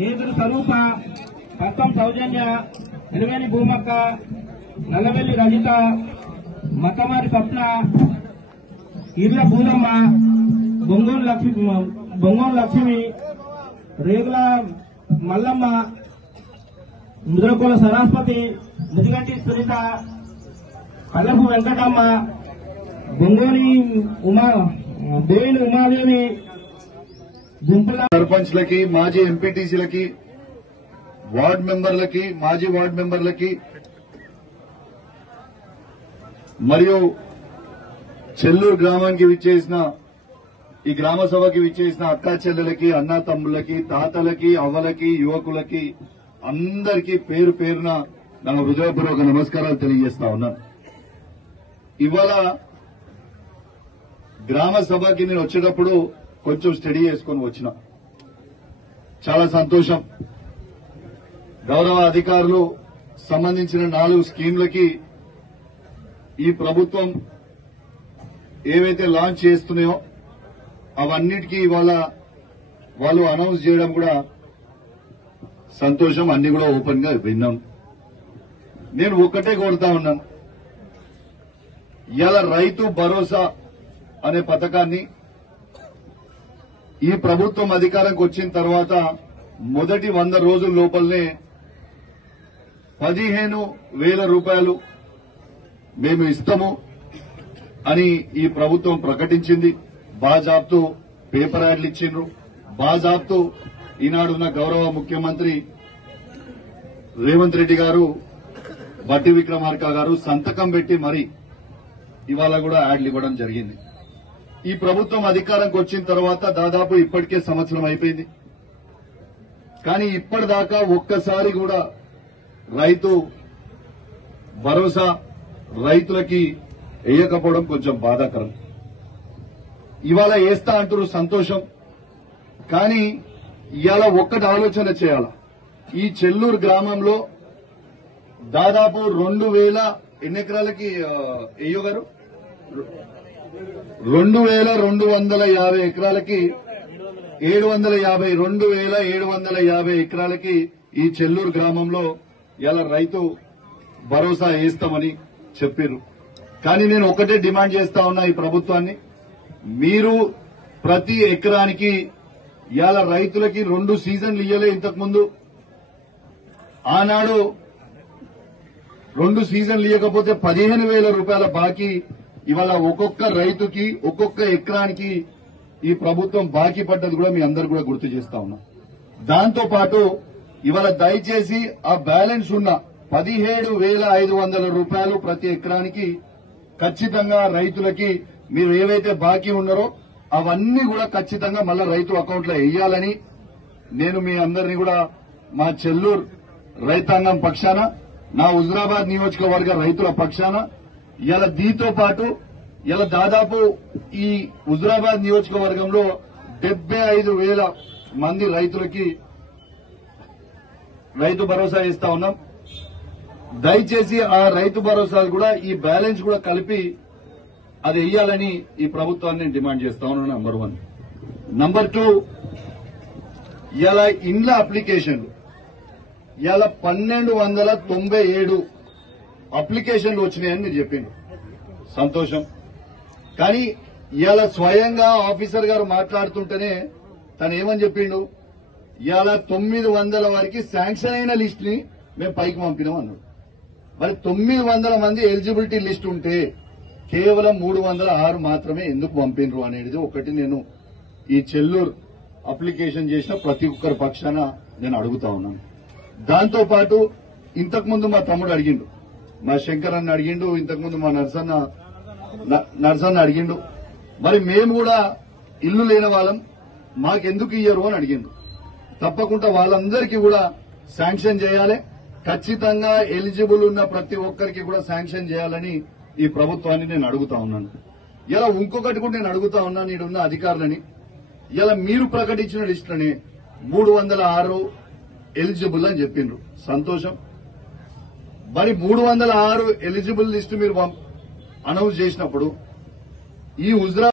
నేదురు స్వరూప, పత్తం సౌజన్య, ఎలివేలి భూమక్క, నల్లవెల్లి రజిత, మక్కమారి స్వప్న, ఈర్ల పూలమ్మ, బొంగోలు లక్ష్మి, రేగుల మల్లమ్మ, ముద్రకోల సరస్వతి, ముదిగంటి సునీత, పల్లపు వెంకటమ్మ, బొంగోని బోయిని ఉమాదేవి, గుంపుల సర్పంచ్లకి, మాజీ ఎంపీటీసీలకి, వార్డు మెంబర్లకి, మాజీ వార్డు మెంబర్లకి మరియు చెల్లూరు గ్రామానికి విచ్చేసిన ఈ గ్రామ సభకి విచ్చేసిన అక్కా చెల్లెలకి, అన్నా తమ్ముళ్ళకి, తాతలకి, అవ్వలకి, యువకులకి అందరికీ పేరు పేరున నా హృదయపూర్వక నమస్కారాలు తెలియజేస్తా ఉన్నాను. ఇవాళ గ్రామ సభకి నేను వచ్చేటప్పుడు కొంచెం స్టడీ చేసుకుని వచ్చిన. చాలా సంతోషం. గౌరవ అధికారులు సంబంధించిన 4 స్కీంలకి ఈ ప్రభుత్వం ఏవైతే లాంచ్ చేస్తున్నాయో అవన్నిటికీ ఇవాళ వాళ్ళు అనౌన్స్ చేయడం కూడా సంతోషం. అన్ని కూడా ఓపెన్ గా విన్నాం. నేను ఒక్కటే కోరుతా ఉన్నాను, ఇవాళ రైతు భరోసా అనే పథకాన్ని ఈ ప్రభుత్వం అధికారంకి వచ్చిన తర్వాత మొదటి 100 రోజుల లోపలనే 15,000 రూపాయలు మేము ఇస్తాము అని ఈ ప్రభుత్వం ప్రకటించింది. బాజాబ్తూ పేపర్ యాడ్లు ఇచ్చిండ్రు. బాజాబ్తూ ఈనాడున్న గౌరవ ముఖ్యమంత్రి రేవంత్ రెడ్డి గారు, బట్టి విక్రమార్క గారు సంతకం పెట్టి మరి ఇవాళ కూడా యాడ్లు ఇవ్వడం జరిగింది. ఈ ప్రభుత్వం అధికారంకి వచ్చిన తర్వాత దాదాపు ఇప్పటికే సంవత్సరం అయిపోయింది. కానీ ఇప్పటిదాకా ఒక్కసారి కూడా రైతు భరోసా రైతులకి వేయకపోవడం కొంచెం బాధాకరం. ఇవాళ వేస్తా అంటారు, సంతోషం. కానీ ఇవాళ ఒక్కటి ఆలోచన చేయాల. ఈ చెల్లూరు గ్రామంలో దాదాపు 2,000 ఎన్ని ఎకరాలకి అయ్యో గారు 2,250 ఎకరాలకి 2,750 ఎకరాలకి ఈ చెల్లూరు గ్రామంలో ఇలా రైతు భరోసా వేస్తామని చెప్పారు. కానీ నేను ఒకటే డిమాండ్ చేస్తా ఉన్నా ఈ ప్రభుత్వాన్ని, మీరు ప్రతి ఎకరానికి ఇవాళ రైతులకి 2 సీజన్లు ఇయ్యలే. ఇంతకుముందు ఆనాడు 2 సీజన్లు ఇవ్వకపోతే 15,000 రూపాయల బాకీ ఇవాళ ఒక్కొక్క రైతుకి ఒక్కొక్క ఎకరానికి ఈ ప్రభుత్వం బాకీ పడ్డది కూడా మీ అందరు కూడా గుర్తు చేస్తా ఉన్నా. దాంతో పాటు ఇవాళ దయచేసి ఆ బ్యాలెన్స్ ఉన్న 17,500 రూపాయలు ప్రతి ఎకరానికి ఖచ్చితంగా రైతులకి మీరు ఏవైతే బాకీ ఉన్నారో అవన్నీ కూడా ఖచ్చితంగా మళ్ళా రైతు అకౌంట్లో వేయాలని నేను మీ అందరినీ కూడా మా చెల్లూరు రైతాంగం పక్షాన, నా హుజురాబాద్ నియోజకవర్గ రైతుల పక్షాన ఇలా దీంతో పాటు ఇలా దాదాపు ఈ హుజురాబాద్ నియోజకవర్గంలో 75,000 మంది రైతులకి రైతు భరోసా ఇస్తా ఉన్నాం. దయచేసి ఆ రైతు భరోసా కూడా ఈ బ్యాలెన్స్ కూడా కలిపి అది వెయ్యాలని ఈ ప్రభుత్వాన్ని డిమాండ్ చేస్తా ఉన్నాను. నంబర్ 1. నంబర్ 2, ఇలా ఇండ్ల అప్లికేషన్లు ఇలా 1,297 అప్లికేషన్లు వచ్చినాయని మీరు చెప్పిండ్రు, సంతోషం. కానీ ఇవాళ స్వయంగా ఆఫీసర్ గారు మాట్లాడుతుంటేనే తను ఏమని చెప్పిండు, ఇవాళ 900 వరకు శాంక్షన్ అయిన లిస్ట్ ని మేము పైకి పంపినాం అన్నాడు. మరి 900 మంది ఎలిజిబిలిటీ లిస్ట్ ఉంటే కేవలం 306 మాత్రమే ఎందుకు పంపినరు అనేది ఒకటి నేను ఈ చెల్లూరు అప్లికేషన్ చేసిన ప్రతి ఒక్కరి పక్షాన నేను అడుగుతా ఉన్నాను. దాంతో పాటు ఇంతకుముందు మా తమ్ముడు అడిగిండు, మా శంకర్ అన్న అడిగిండు, ఇంతకుముందు మా నర్సన్న అడిగిండు, మరి మేము కూడా ఇల్లు లేని వాళ్ళం మాకెందుకు ఇయ్యరు అని అడిగిండు. తప్పకుండా వాళ్ళందరికీ కూడా శాంక్షన్ చేయాలి. ఖచ్చితంగా ఎలిజిబుల్ ఉన్న ప్రతి ఒక్కరికి కూడా శాంక్షన్ చేయాలని ఈ ప్రభుత్వాన్ని నేను అడుగుతా ఉన్నాను. ఇలా ఇంకొకటి కూడా నేను అడుగుతా ఉన్నాను ఈడున్న అధికారులని, ఇలా మీరు ప్రకటించిన లిస్టులని 306 ఎలిజిబుల్ అని చెప్పిండ్రు, సంతోషం. మరి 306 ఎలిజిబుల్ లిస్టు మీరు అనౌన్స్ చేసినప్పుడు ఈ హుజురా